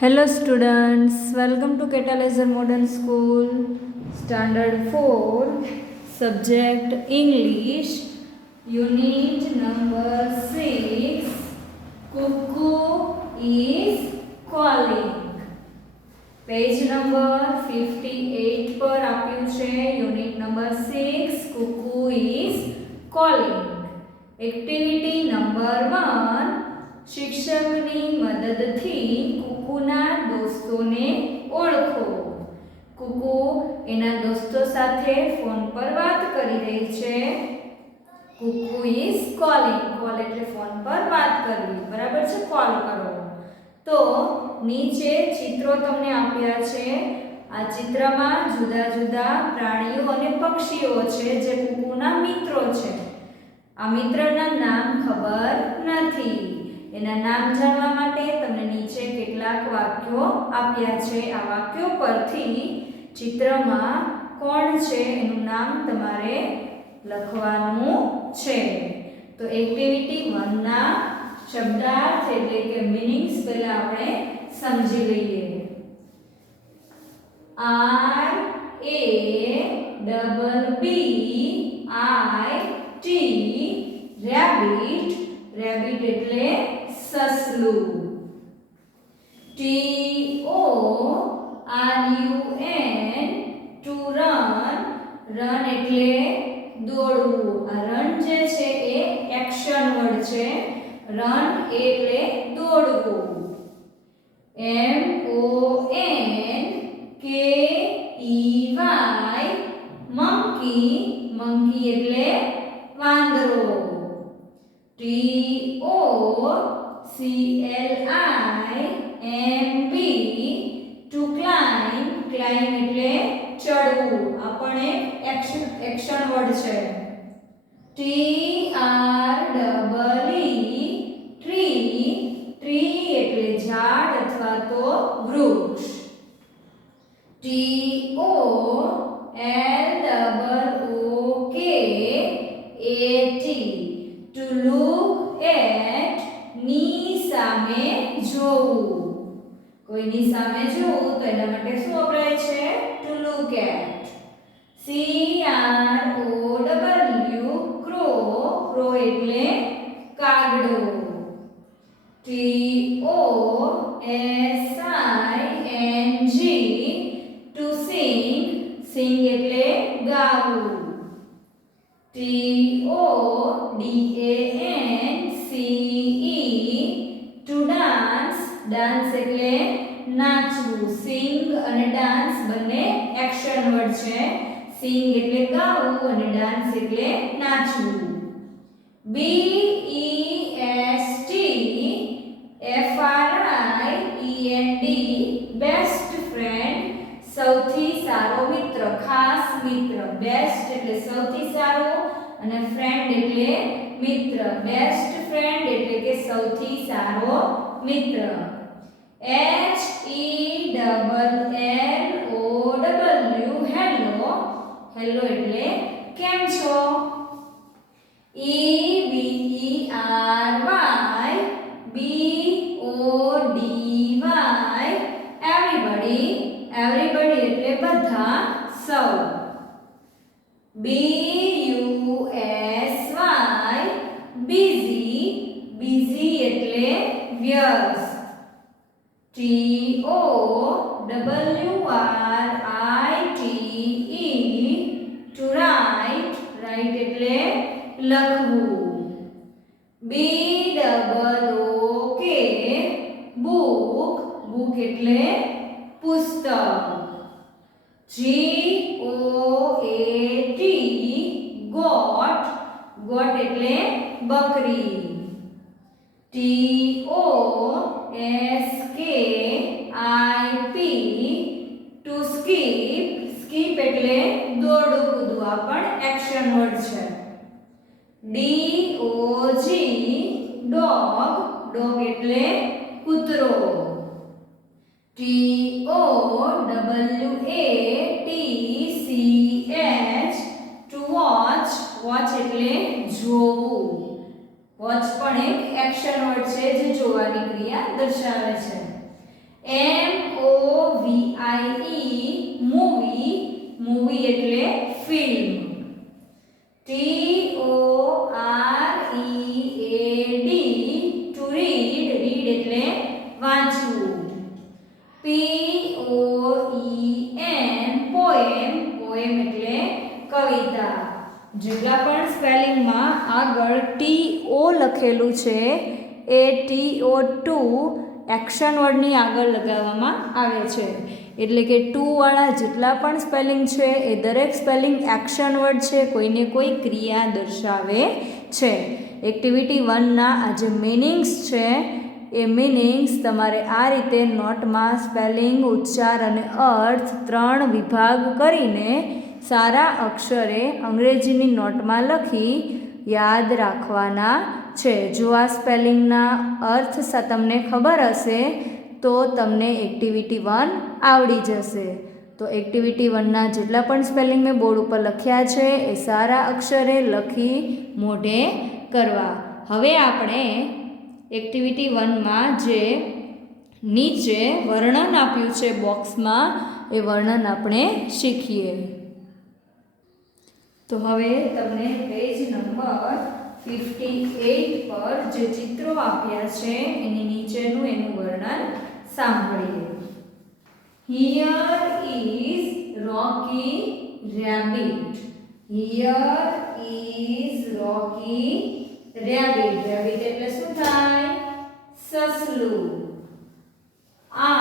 Hello students, welcome to Catalyzer Modern School, Standard 4, Subject English, Unit number 6, Cuckoo is calling. Page number 58 पर आप्યું છે Unit number 6, Cuckoo is calling. Activity number 1, શિક્ષકની મદદથી કુકુના દોસ્તોને ઓળખો. કુકુ એના દોસ્તો સાથે ફોન પર વાત કરી રહી છે. કુકુ ઇઝ કોલિંગ. કોલ એટલે ફોન પર વાત કરવી, બરાબર છે, કોલ કરો. તો નીચે ચિત્રો તમને આપ્યા છે. આ ચિત્રમાં જુદા જુદા પ્રાણીઓ અને પક્ષીઓ છે જે કુકુના મિત્રો છે. આ મિત્રના નામ ખબર નથી. એના નામ જાણવા માટે તમને નીચે કેટલાક વાક્યો આપ્યા છે. આ વાક્યો પરથી ચિત્રમાં કોણ છે એનું નામ તમારે લખવાનું છે. તો એક્ટિવિટી 1 ના શબ્દાર્થ એટલે કે મીનિંગ્સ પહેલા આપણે સમજી લઈએ. RABBIT rabbit. રેબિટ એટલે સસલું. TORUN two run. રન એટલે દોડવું. આ રન જે છે એ એક્શન વર્ડ છે. રન એટલે દોડવું. MONKEY monkey. મંકી એટલે વાંદરો. TOCLIMB to climb. ક્લાઇમ્બ એટલે ચડવું. આ પણ એક એક્શન વર્ડ છે. TREE tree. ટ્રી એટલે ઝાડ અથવા તો વૃક્ષ. TOLOOKAT to look at. ની સામે જોવું. કોઈની સામે જોવું તો એના માટે શું વપરાય છે? To look at. CROW crow. Crow એટલે કાગડો. TOSING to sing. સિંગ એટલે ગાવું. TODANCE to dance. ડાન્સ એટલે નાચવું. સિંગ અને ડાન્સ બંને એક્શન વર્ડ છે. સિંગ એટલે ગાવું અને ડાન્સ એટલે નાચવું. BEST FRIEND best friend. સૌથી સારો મિત્ર, ખાસ મિત્ર. બેસ્ટ એટલે સૌથી સારો અને ફ્રેન્ડ એટલે મિત્ર. બેસ્ટ ફ્રેન્ડ એટલે કે સૌથી સારો મિત્ર. HELLOW hello. હેલો એટલે કેમ છો. EVERY BODY everybody. એવરીબડી એટલે બધા, સૌ. BUSY busy. બિઝી એટલે વ્યસ્ત. TOWRITE two right. રાઇટ એટલે લખવું. BOOK book. બુક એટલે પુસ્તક. GOAT got. ગોટ એટલે બકરી. TOSKIP two skip. સ્કીપ એટલે દોડવું કૂદવું. આ પણ એક્શન વર્ડ છે. DOG dog. ડોગ એટલે કૂતરો. TOWATCH two watch. વોચ એટલે જોવું. વોચ પણ એક એક્શન વર્ડ છે જે જોવાની ક્રિયા દર્શાવે છે. આગળ TO લખેલું છે એ TO2 એક્શન વર્ડની આગળ લગાવવામાં આવે છે. એટલે કે ટુવાળા જેટલા પણ સ્પેલિંગ છે એ દરેક સ્પેલિંગ એક્શન વર્ડ છે, કોઈને કોઈ ક્રિયા દર્શાવે છે. એક્ટિવિટી 1ના આ જે મિનિંગ્સ છે એ મિનિંગ્સ તમારે આ રીતે નોટમાં સ્પેલિંગ, ઉચ્ચાર અને અર્થ 3 વિભાગ કરીને સારા અક્ષરે અંગ્રેજીની નોટમાં લખી યાદ રાખવાના છે. જો આ સ્પેલિંગના અર્થ તમને ખબર હશે તો તમને એક્ટિવિટી 1 આવડી જશે. તો એક્ટિવિટી 1ના જેટલા પણ સ્પેલિંગ મેં બોર્ડ ઉપર લખ્યા છે એ સારા અક્ષરે લખી મોઢે કરવા. હવે આપણે એક્ટિવિટી 1માં જે નીચે વર્ણન આપ્યું છે બોક્સમાં એ વર્ણન આપણે શીખીએ. તો હવે તમને પેજ નંબર 58 પર જે ચિત્રો આપ્યા છે એની નીચેનું એનું વર્ણન સાંભળીએ. Here is Rocky Rabbit. Here is Rocky Rabbit. Rabbit એટલે શું થાય? સસલું. આ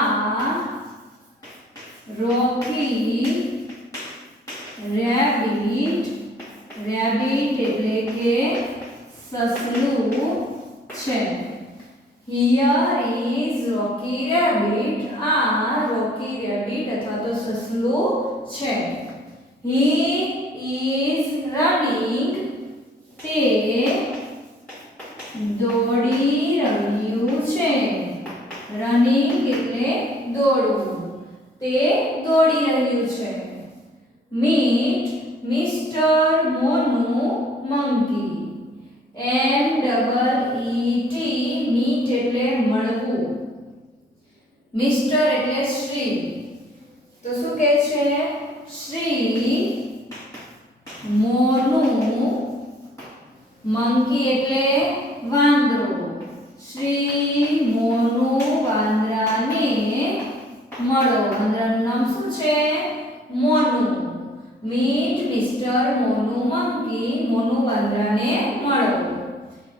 Rocky Rabbit. Rabbit એટલે કે સસલું છે. Here is Rocky Rabbit. આ Rocky Rabbit અથવા તો સસલું છે. He is running. તે દોડી રહ્યું છે. Running એટલે દોડવું. તે દોડી રહ્યું છે. Meet Mr. Monu Monkey. MEET meet એટલે મળવું. મિસ્ટર એટલે શ્રી. તો શું કહે છે? શ્રી મોનુ. મંકી એટલે વાંદરો. શ્રી મોનુ વાંદરાને મળો. વાંદરાનું નામ શું છે? Monu. Meet mister Monu monkey. Monu વાંદરાને મળો.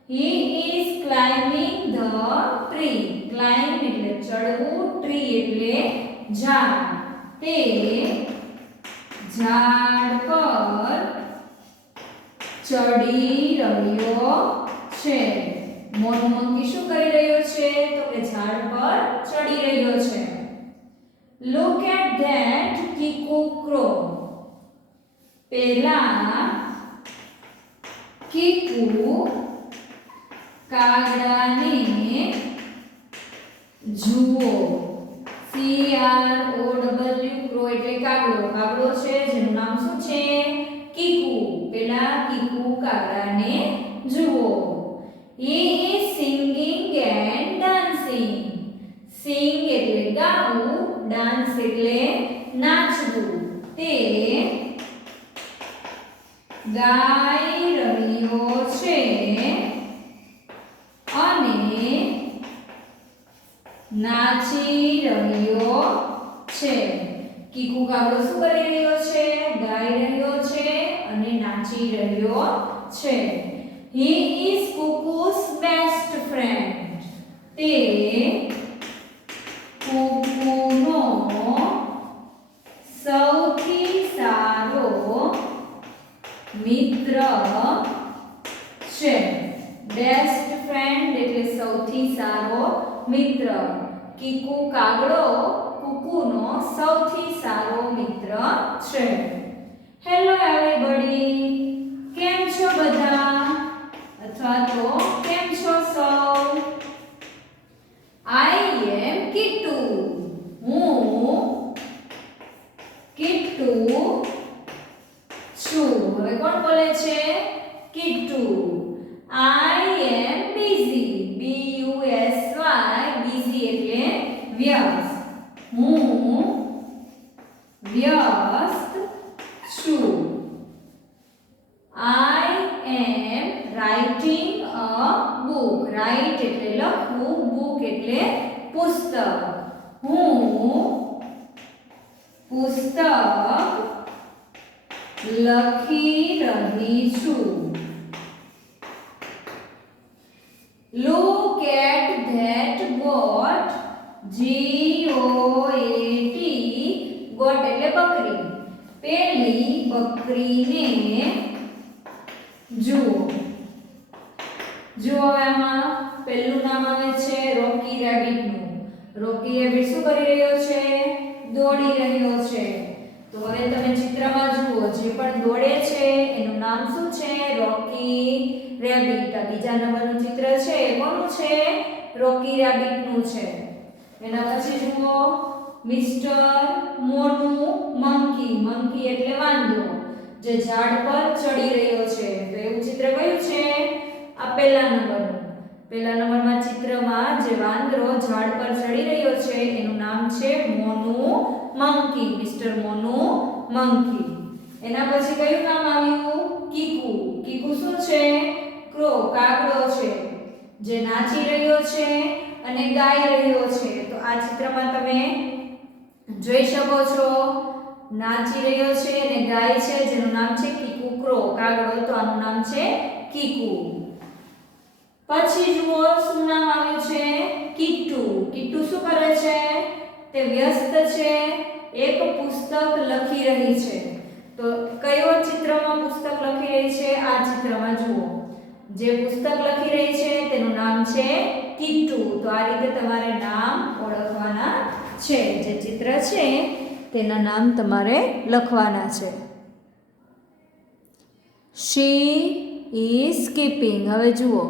He is climbing the tree. Climb એટલે ચડવું, tree એટલે ઝાડ. તે ઝાડ પર ચડી રહ્યો છે. મોનુ મંકી શું કરી રહ્યો છે? તો કે ઝાડ પર ચડી રહ્યો છે. Look at that Kiku crow. પેલા કીકુ કાગડાને જુઓ. CROW ક્રો એટલે કાગડો. કાગડો છે જેનું નામ શું છે? કીકુ. પેલા કીકુ કાગડાને જુઓ. He is singing and dancing. Sing એટલે ગાવું, dance એટલે નાચવું. તે ગાઈ રહ્યો છે અને નાચી રહ્યો છે. કીકુ કાગડો શું કરી રહ્યો છે? ગાઈ રહ્યો છે અને નાચી રહ્યો છે. He is Kuku's best friend. તે કુકુનો સૌથી સારો મિત્ર છે. બેસ્ટ ફ્રેન્ડ એટલે સૌથી સારો મિત્ર. કીકુ કાગડો કુકુનો સૌથી સારો મિત્ર છે. Hello everybody. કેમ છો બધા? અથવા તો કેમ છો સૌ? આઈ એમ કિટ્ટુ. હું કિટ્ટુ છું. હવે કોણ બોલે છે? Kittu. I am busy. BUSY busy એટલે વ્યસ્ત. હું વ્યસ્ત છું. I am writing a book. Write એટલે લખવું, બુક એટલે પુસ્તક. હું પુસ્તક લખી રહી છું. Look at that goat. GOAT. goat એટલે બકરી. પેલી બકરીને જુઓ. જુઓ આમાં પહેલું નામ આવે છે રોકી રેબિટનું. રોકી રેબિટ શું કરી રહ્યો છે? દોડી રહ્યો છે. તો હવે તમે ચિત્રમાં જુઓ, જે પણ દોડે છે એનું નામ શું છે? રોકી રેબિટ. આ બીજા નંબરનું ચિત્ર છે એ કોનું છે? રોકી રેબિટનું છે. એના પછી જુઓ મિસ્ટર મોનુ મંકી. મંકી એટલે વાંદરો જે ઝાડ પર ચડી રહ્યો છે. તો એવું ચિત્ર કયું છે? આ પહેલા નંબરનું. પહેલા નંબરમાં ચિત્રમાં જે વાંદરો ઝાડ પર ચડી રહ્યો છે એનું નામ છે Monu monkey. Mister Monu monkey. એના પછી કયું નામ આવ્યું? કીકુ. કીકુ શું છે? ક્રો, કાગડો છે જે નાચી રહ્યો છે અને ગાઈ રહ્યો છે. તો આ ચિત્રમાં તમે જોઈ શકો છો નાચી રહ્યો છે અને ગાય છે જેનું નામ છે કીકુ ક્રો. કાગડો તો આનું નામ છે કીકુ. પછી જુઓ શું નામ આવ્યું છે? કિટ્ટુ. કિટ્ટુ શું કરે છે? તે વ્યસ્ત છે, એક પુસ્તક લખી રહી છે. તો કયો ચિત્રમાં પુસ્તક લખી રહી છે? આ ચિત્રમાં જુઓ. જે પુસ્તક લખી રહી છે તેનું નામ છે કિટ્ટુ. તો આ રીતે તમારે નામ ઓળખવાના છે. જે ચિત્ર છે તેના નામ તમારે લખવાના છે. She is skipping. હવે જુઓ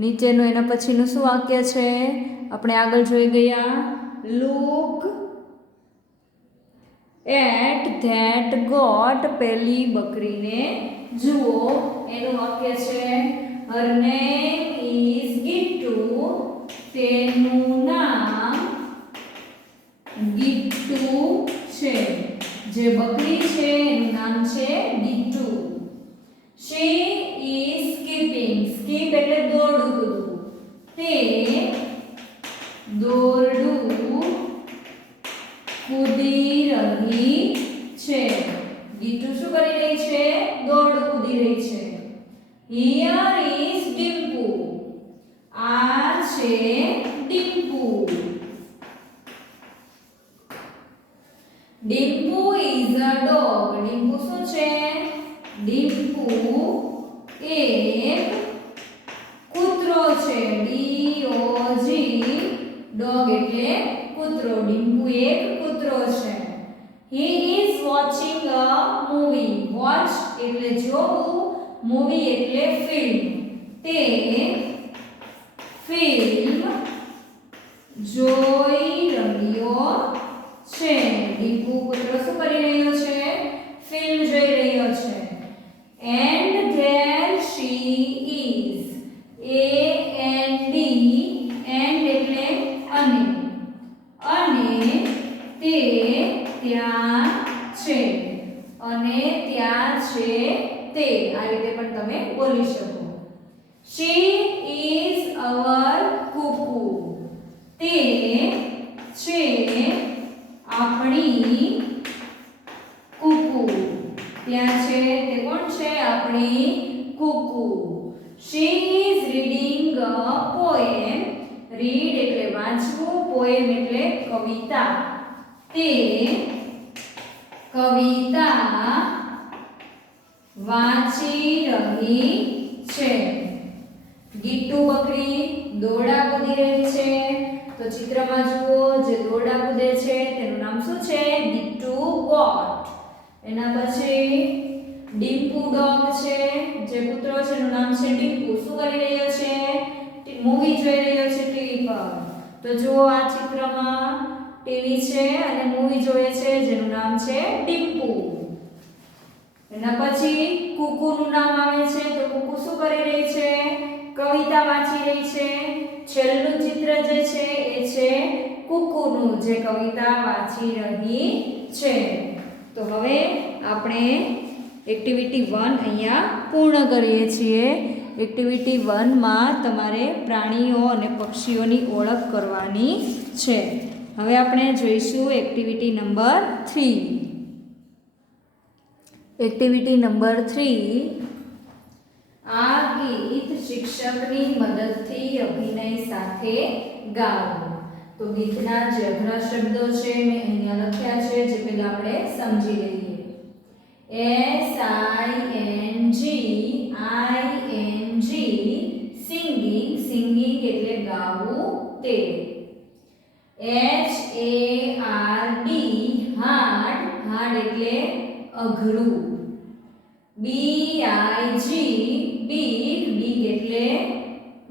નીચેનું એના પછીનું શું વાક્ય છે? આપણે આગળ જોઈ ગયા. Look at that goat. પહેલી બકરીને જુઓ. એનું વાક્ય છે her name is ગિટ્ટુ. તેનું નામ ગિટ્ટુ છે. જે બકરી છે એનું નામ છે Gittu. she is skipping. skip એટલે દોડવું કૂદવું. તે દોરડું કૂદી રહી છે. ગિટ્ટુ શું કરી રહી છે? દોરડું કૂદી રહી છે. here is Dimpu. આ છે Dimpu. Dimpu is a dog. Dimpu શું છે? ડિમ્પુ એક કૂતરો છે. DOG. ડોગ એટલે કૂતરો. ડિમ્પુ એક કૂતરો છે. he is watching a movie. watch એટલે જોવું, movie એટલે ફિલ્મ. તે ફિલ્મ જોઈ રહ્યો છે. ડિમ્પુ કૂતરો શું કરી રહ્યો છે? ફિલ્મ જોઈ રહ્યો છે. and there she is. AND. and એટલે અને. અને તે ત્યાં છે. અને ત્યાં છે તે. આ રીતે પણ તમે બોલી શકો. she is our cuckoo. તે છે આપણી કુકુ. ત્યાં છે તે કોણ છે? આપણી કુકુ. she is reading a poem. read એટલે વાંચવું, poem એટલે કવિતા. તે કવિતા વાંચી રહી છે. ગિટ્ટુ બકરી દોરડા કૂદી રહી છે. તો ચિત્રમાં જુઓ જે દોરડા કૂદે છે તેનું નામ શું છે? ગિટ્ટુ ગોટ. એના પછી ડિમ્પુ ડોગ છે. જે કૂતરો છે એનું નામ છે ડિમ્પુ. શું કરી રહ્યો છે? મૂવી જોઈ રહ્યો છે ટીવી પર. તો જુઓ આ ચિત્રમાં ટીવી છે અને મૂવી જોઈએ છે જેનું નામ છે ડિમ્પુ. એના પછી કુકુનું નામ આવે છે. તો કુકુ શું કરી રહી છે? કવિતા વાંચી રહી છે. છેલ્લું ચિત્ર જે છે એ છે કુકુનું, જે કવિતા વાંચી રહી છે. તો હવે આપણે એક્ટિવિટી 1 અહીંયા પૂર્ણ કરીએ છીએ. એક્ટિવિટી 1 માં તમારે પ્રાણીઓ અને પક્ષીઓની ઓળખ કરવાની છે. હવે આપણે જોઈશું એક્ટિવિટી નંબર 3. Activity number 3. આ ગીત શિક્ષકની મદદથી અભિનય સાથે ગાઓ. તો ગીતના જે અઘરા શબ્દો છે મેં અહીંયા લખ્યા છે, જે પહેલા આપણે સમજી લઈએ. SINGING સિંગિંગ, સિંગિંગ એટલે ગાવું તે. HARD હાર્ડ, હાર્ડ એટલે અઘરું. BIG બીગ, બીગ એટલે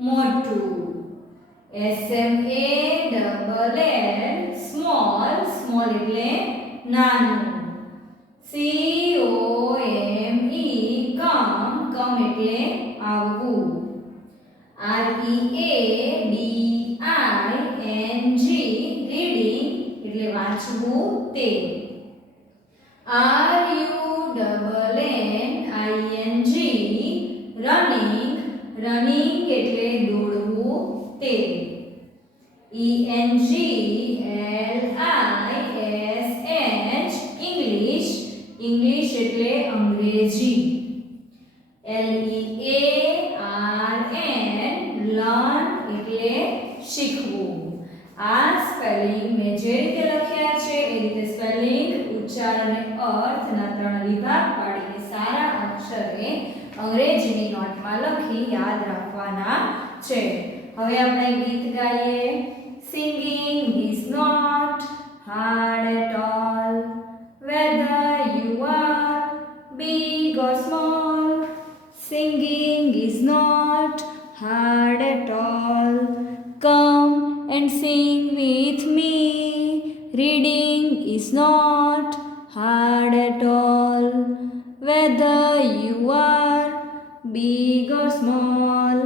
મોટું. SMALL સ્મોલ, સ્મોલ એટલે નાનું. COME કમ, કમ એટલે આવવું. READING રીડિંગ એટલે વાંચવું તે. RUNNING રનિંગ, રનિંગ એટલે દોડવું તે. ENGLISH ઇંગ્લિશ, ઇંગ્લિશ એટલે અંગ્રેજી. LEARN લર્ન એટલે શીખવું. આ સ્પેલિંગ મેં જે રીતે લખ્યા છે એ રીતે સ્પેલિંગ, ઉચ્ચાર અને અર્થના 3 વિભાગ પાડીને સારા અક્ષરે અંગ્રેજીની નોટમાં લખી યાદ રાખવાના છે. હવે આપણે ગીત ગાઈએ. Singing is not hard at all, whether you are big or small. Singing is not hard at all. Come and sing with me. Reading is not hard at all, whether you are big or small.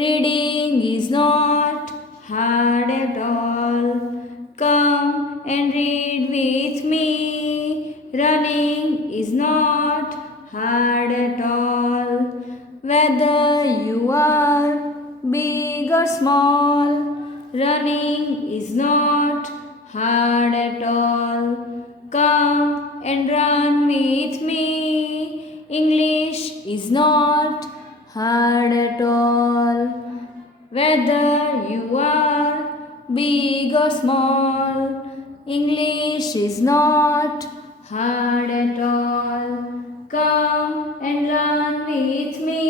Reading is not hard at all. Come and read with me. Running is not hard at all, whether you are big or small. Running is not hard at all. Come and run with me. English is not hard at all, whether you are big or small. English is not hard at all. Come and learn with me.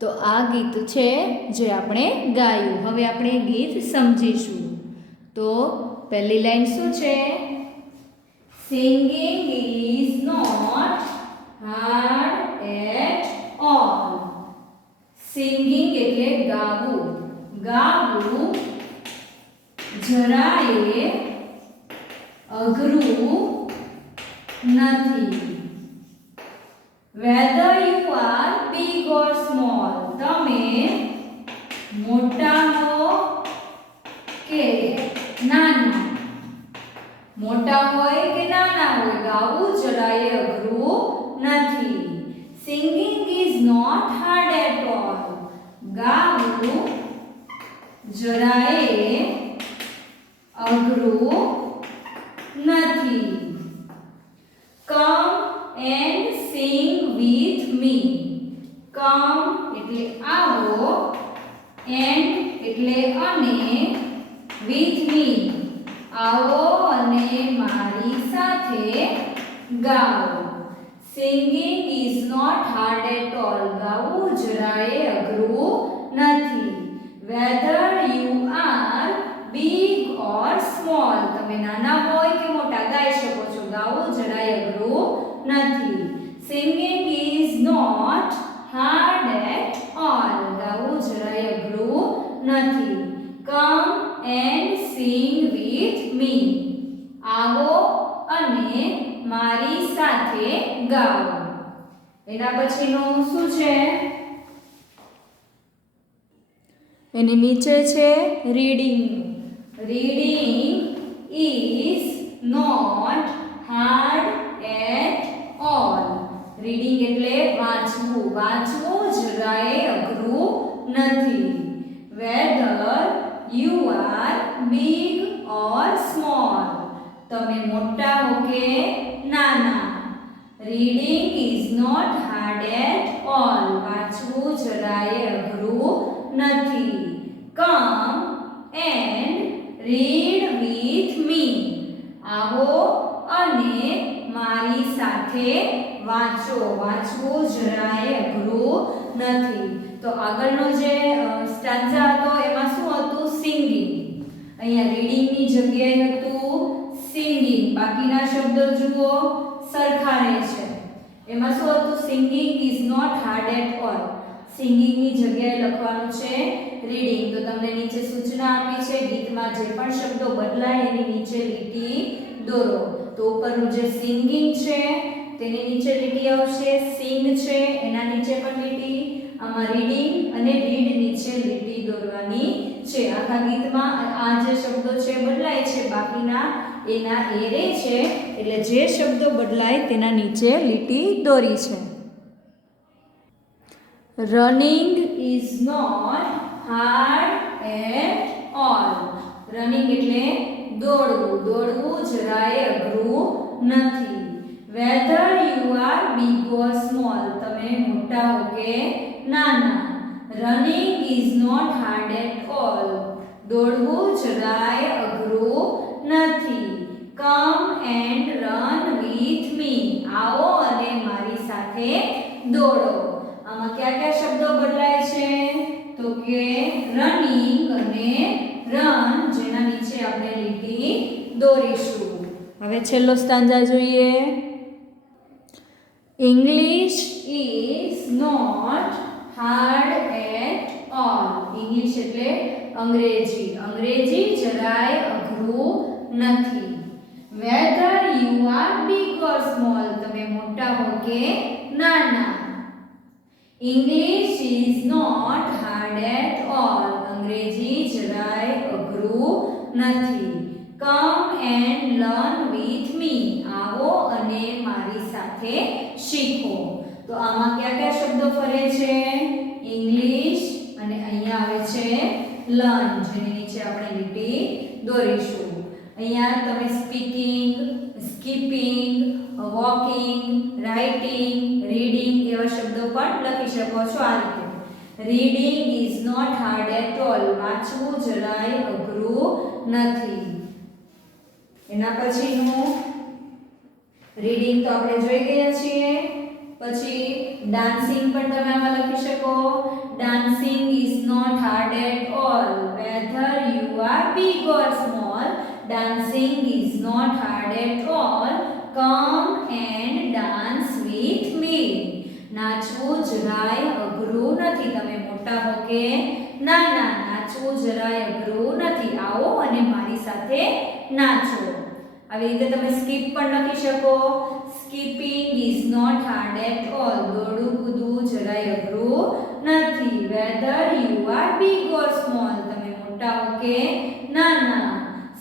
તો આ ગીત છે જે આપણે ગાયું. હવે આપણે ગીત સમજીશું. તો પહેલી લાઈન શું છે? Singing is not hard at all. Singing એટલે ગાવું. ગાવું જરાય અઘરું નથી. Whether you are big or small, તમે મોટા હો કે નાના, મોટા હોય કે નાના હોય, ગાવું જરાય અઘરું નથી. Singing is not hard at all. ગાવું જરાય અઘરું નથી. Come and sing with me. Come એટલે આવો, and એટલે અને, with me આવો અને મારી સાથે ગાઓ. Singing is not hard at all. ગાવું જરાય અઘરું નથી. Whether you are big or small, તમે નાના હોય કે મોટા ગાઈ શકો છો. ગાવું જરાય અઘરું નથી. Singing is not hard at all. ગાવું જરાય અઘરું નથી. Come and sing with me. આવો અને મારી સાથે ગાઓ. એના પછીનું શું છે? એની નીચે છે reading. Reading is not hard at all. Reading એટલે વાંચવું. વાંચવું જરાય અઘરું નથી. Whether you are big or small, તમે મોટા હો કે નાના. Reading is not hard at all. વાંચવું જરાય અઘરું નથી. Come and read with me. આવો અને મારી સાથે વાંચો. વાંચવું જરાય અઘરું નથી. તો આગળનો જે સ્ટાન્ઝા હતો એમાં શું હતું? સિંગિંગ. અહીંયા રીડિંગની જગ્યાએ હતું સિંગિંગ. બાકીના શબ્દો જુઓ સરખા રહે છે. એમાં શું હતું? Singing is not hard at all. સિંગિંગની જગ્યાએ લખવાનું છે રીડિંગ. તો તમને નીચે સૂચના આપી છે, ગીતમાં જે પણ શબ્દો બદલાય એની નીચે લીટી દોરો. તો ઉપરનું જે સિંગિંગ છે તેની નીચે લીટી આવશે, સિંગ છે એના નીચે પણ લીટી, આમાં રીડિંગ અને રીડ નીચે લીટી દોરવાની છે. આખા ગીતમાં આ જે શબ્દો છે બદલાય છે, બાકીના એના એ રહે છે. એટલે જે શબ્દો બદલાય તેના નીચે લીટી દોરી છે. Running is not hard at all. Running એટલે દોડવું. દોડવું જરાય અઘરું નથી. Whether you are big or small. તમે મોટા હો કે નાના. Running is not hard at all. દોડવું જરાય અઘરું નથી. Come and run with me. આવો અને મારી સાથે દોડો. આમાં કયા કયા શબ્દો બદલાય છે? તો કે રનિંગ અને રન, જેના નીચે આપણે લીટી દોરીશું. હવે છેલ્લો સ્ટાન્ઝા જોઈએ. English is not hard at all. English એટલે અંગ્રેજી. અંગ્રેજી જરાય અઘરું નથી. Whether you are big or small. તમે મોટા હો કે નાના. English is not hard at all. અંગ્રેજી જરાય અઘરું નથી. Come and learn with me. આવો અને મારી સાથે શીખો. તો આમાં કયા કયા શબ્દો ફરે છે? ઇંગ્લિશ અને અહીંયા આવે છે લર્ન, જેની નીચે આપણે લીટી દોરીશું. અહીંયા તમે speaking, skipping, walking, writing, reading એવા શબ્દો પણ લખી શકો છો આ રીતે. Reading is not hard at all. વાંચવું જરાય અઘરું નથી. એના પછીનું રીડિંગ તો આપણે જોઈ ગયા છીએ. પછી ડાન્સિંગ પણ તમે આમાં લખી શકો. Dancing is not hard at all. Whether you are big or small. Dancing is not hard at all. Come and dance with me. નાચવું જરાય અઘરું નથી. તમે મોટા હો કે નાના. નાચવું જરાય અઘરું નથી. આવો અને મારી સાથે નાચો. આવી રીતે તમે સ્કીપ પણ લખી શકો. Skipping is not hard at all. દોડવું કૂદવું જરાય અઘરું નથી. Whether you are big or small. તમે મોટા હો કે નાના.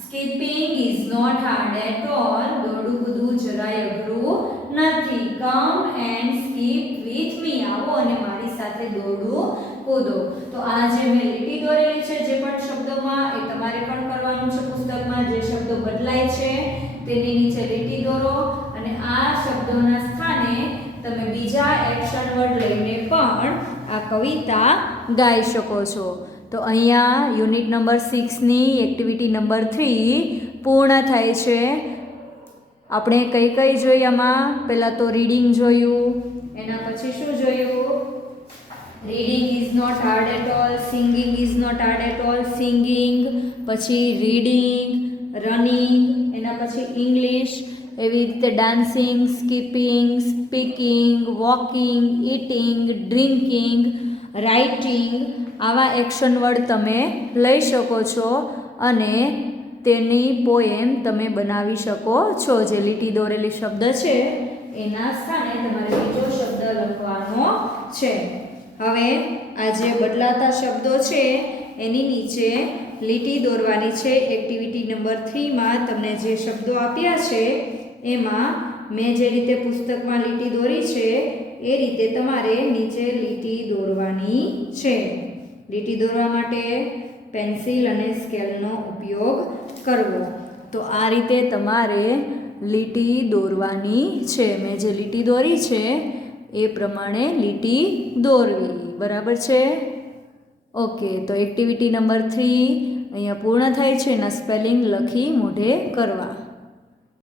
Skipping is not hard at all. દોડવું કૂદવું જરાય અઘરું નથી. Come and skip with me. આવો અને મારી સાથે દોડવું કૂદો. તો આ જે મેં લીટી દોરેલી છે જે પણ શબ્દોમાં, એ તમારે પણ કરવાનું છે પુસ્તકમાં. જે શબ્દો બદલાય છે તેની નીચે લીટી દોરો અને આ શબ્દોના સ્થાને તમે બીજા એક્શન વર્ડ લઈને પણ આ કવિતા ગાઈ શકો છો. તો અહીંયા યુનિટ નંબર 6ની એક્ટિવિટી નંબર 3 પૂર્ણ થાય છે. આપણે કઈ કઈ જોઈ આમાં? પહેલાં તો રીડિંગ જોયું, એના પછી શું જોયું? Reading is not hard at all. Singing is not hard at all. Singing, પછી રીડિંગ, રનિંગ, એના પછી ઇંગ્લિશ, એવી રીતે dancing, skipping, speaking, walking, eating, drinking, writing, આવા એક્શન વર્ડ તમે લઈ શકો છો અને તેની પોએમ તમે બનાવી શકો છો. જે લીટી દોરેલી શબ્દ છે એના સ્થાને તમારે બીજો શબ્દ લખવાનો છે. હવે આ જે બદલાતા શબ્દો છે એની નીચે લીટી દોરવાની છે. એક્ટિવિટી નંબર 3માં તમને જે શબ્દો આપ્યા છે એમાં મેં જે રીતે પુસ્તકમાં લીટી દોરી છે એ રીતે તમારે નીચે લીટી દોરવાની છે. લીટી દોરવા માટે પેન્સિલ અને સ્કેલનો ઉપયોગ કરવો. તો આ રીતે તમારે લીટી દોરવાની છે. મેં જે લીટી દોરી છે એ પ્રમાણે લીટી દોરવી. બરાબર છે? ઓકે, તો એક્ટિવિટી નંબર 3 અહીંયા પૂર્ણ થાય છે. એના સ્પેલિંગ લખી મોઢે કરવા.